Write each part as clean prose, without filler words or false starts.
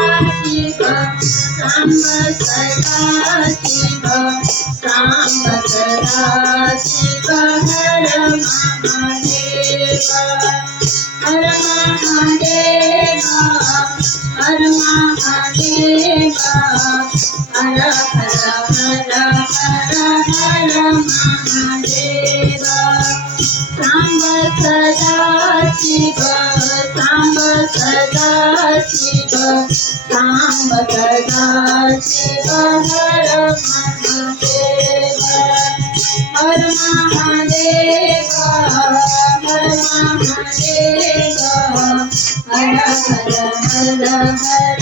शिव सांब सदा शिव सांब सदा शिव हर महादेव हर महादेव हर महादेव हर हर हर हर हर महादेव सांब सदा शिव सांब सदा शिव सांब सदा शिव हर महादेव हर महादेव हर महादेव हर हर हर हर हर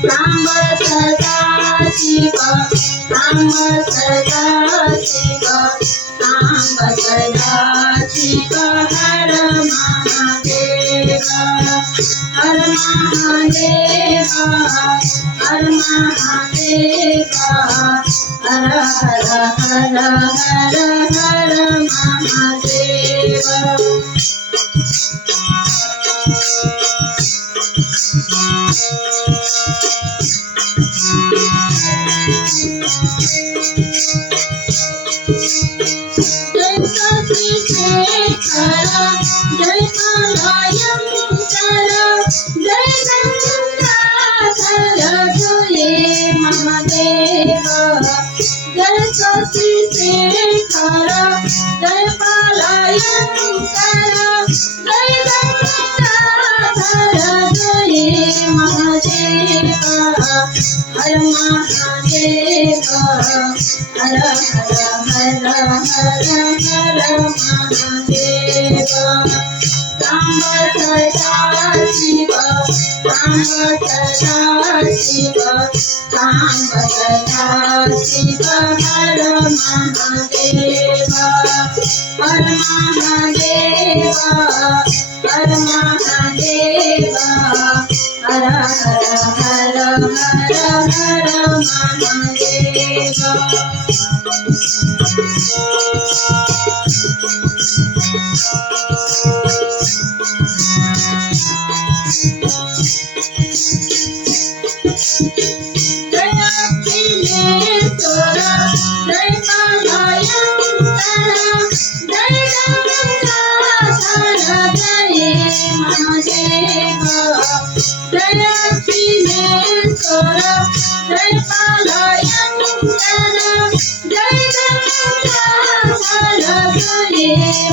सांब सदा शिव सांब सदा शिव सांब सदा शिव हर महादेव हर महादेव हर महादेव हर हर हर हर हर महादेव जय पालयंकर जय गंगाधर जय महादेव जय शशि शेखर जय पालयंकर जय गंगाधर जय महादेव हर महादेव हर हर हर हर हर महादेव सांब सदा शिव सांब सदा शिव सांब सदा शिव हर महादेव हर महादेव हर महादेव हर हर हर हर हर महादेव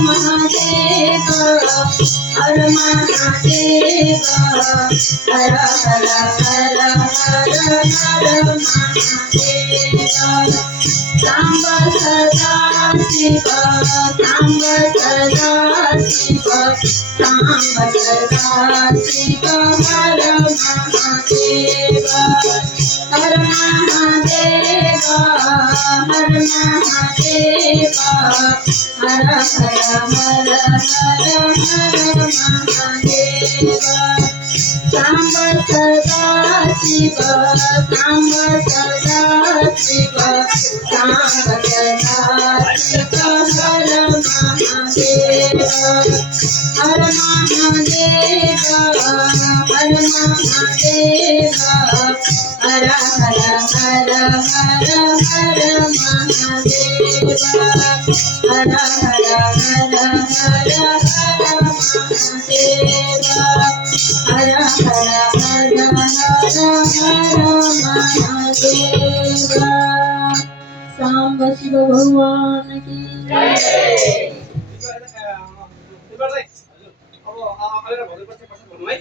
महादेव हर महादेव हर हर हर हर हर महादेव सांब सदा शिव सांब सदा शिव सांब सदा शिव हर महादेव हर महादेव हर महादेव हर हर हर हर हर महादेव सांब सदा शिव सांब सदा शिव सांब सदा शिव हर महादेव हर महादेव हर महादेव हर हर हर हर हर महादेव हर हर हर हर हर महादेव हर हर हर हर हर महादेव सांब शिव भगवान की जय। आलेर भन्नुपर्छ कसो भन्नु है